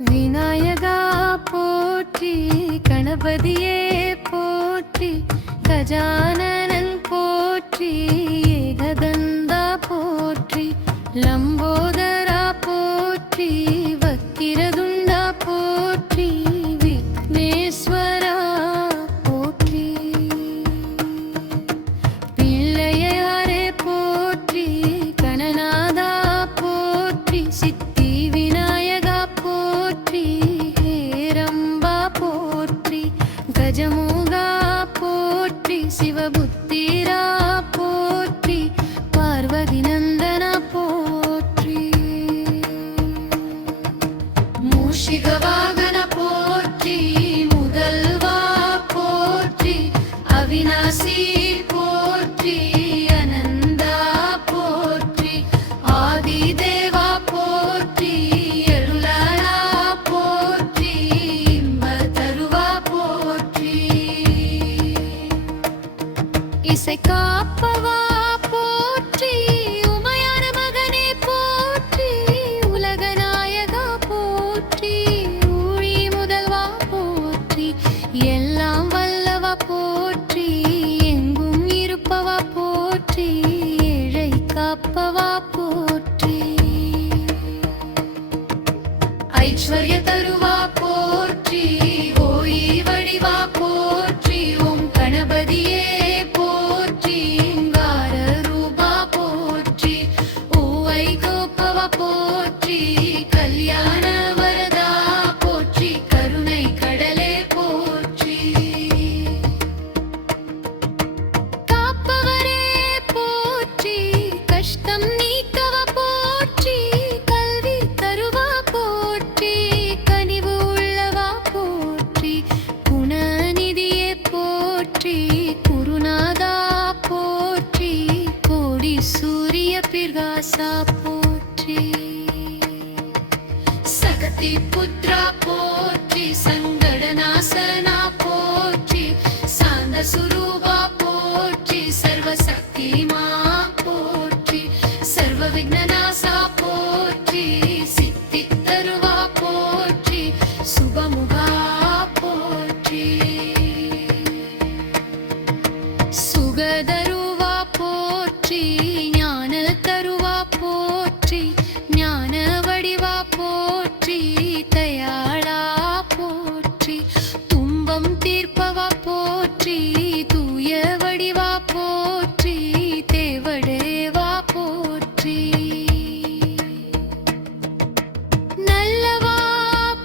விநாயகா போற்றி, கணபதியே போற்றி, கஜானனன் போற்றி, ஏகதந்தா போற்றி, லம்போதரா போற்றி, வக்கிரதுண்டா போற்றி, விக்னேஸ்வரா போற்றி, பிள்ளையாரே போற்றி, கணநாதா போற்றி, சித்தி விநாயகா போற்றி, ஹேரம்பா போற்றி, கஜமுகா போற்றி, சிவபுத்திரா போற்றி, பார்வதி நந்தனா போற்றி, மூஷிகவாகன போற்றி, முதல்வா போற்றி, அவிநாசி போற்றி, அனந்தா போற்றி, ஆதிதேவா போற்றி, எழுலனா போற்றி, இன்பதருவா போற்றி, இசை காப்பவா போற்றி, உமையான மகனே போற்றி, உலகநாயகா போற்றி, ஊழி முதல்வா போற்றி, எல்லாம் வல்லவா போற்றி, எங்கும் இருப்பவா போற்றி, ஏழை காப்பவா போற்றி, ஐஸ்வர்ய தருவா போற்றி, ஓய் வடிவா போற்றி, ஓம் கணபதியே போற்றி, இங்கார ரூபா போற்றி, ஓவை கோப்பவா போற்றி, கல்யாண வரதா போற்றி, கருணை கடலே போற்றி, காப்பவரே போற்றி, கஷ்டம் நீக்கவா போற்றி, கல்வி தருவா போற்றி, கனிவு உள்ளவா போற்றி, குணநிதியே போற்றி, குருநாதா போற்றி, கோடி சூரிய பிரகாசா போற்றி, சகதி புத்ரா போற்றி, சங்கடநாசனா போற்றி, சாந்த சுரூபா போற்றி, சர்வசக்திமா போற்றி, சர்வ விக்னநாசா போற்றி, சித்தி தருவா போற்றி, சுபமுகா போற்றி, சுகதருவா போற்றி, ஞான தருவா போற்றி, ஞான வடிவா போற்றி, தயாளா போற்றி, துன்பம் தீர்ப்பவா போற்றி, தூய வடிவா போற்றி, தேவடேவா போற்றி, நல்லவா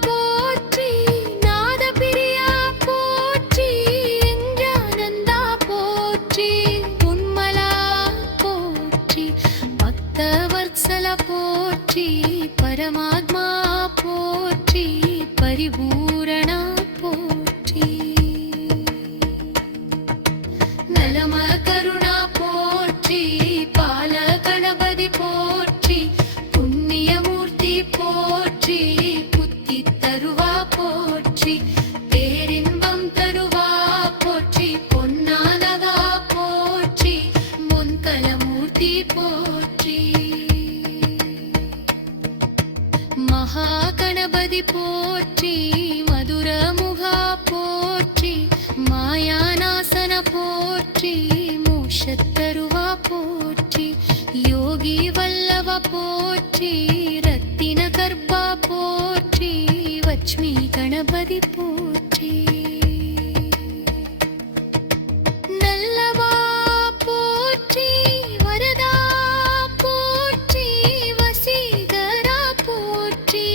போற்றி, நாதபிரியா போற்றி, ஞானந்தா போற்றி, உன்மலா போற்றி, பக்தவத்சல போற்றி, பரமாத்மா போற்றி, பரிபூரணா போற்றி, நலம கருணா போற்றி, பால கணபதி போற்றி, புண்ணியமூர்த்தி போற்றி, புத்தி தருவா போற்றி, பேரின்பம் தருவா போற்றி, பொன்னானதா போற்றி, முன்கலமூர்த்தி போற்றி, மகாகணபதி போற்றி, மதுரமுகா போற்றி, மாயாநாசன போற்றி, மோஷத்தருவா போற்றி, யோகி வல்லவ போற்றி, ரத்தின கர்ப்பா போற்றி, வச்மி கணபதி போற்றி, நல்லவா போற்றி, வரதா போற்றி, வசீகரா போற்றி,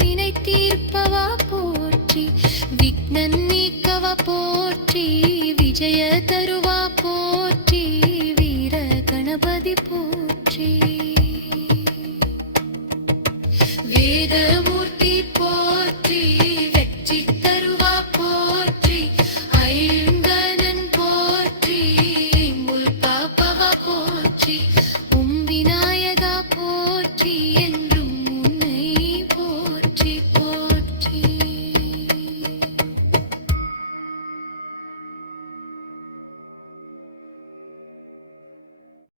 வினை தீர்ப்பவா போற்றி, விக்னன் நீக்கவா போற்றி, விஜய தருவா போற்றி, வீர கணபதி போற்றி, வேதமூர்த்தி போற்றி, வெற்றி தருவா போற்றி, ஐங்கனன் போற்றி, முல்காப்பவா போற்றி, விநாயகா போற்றி,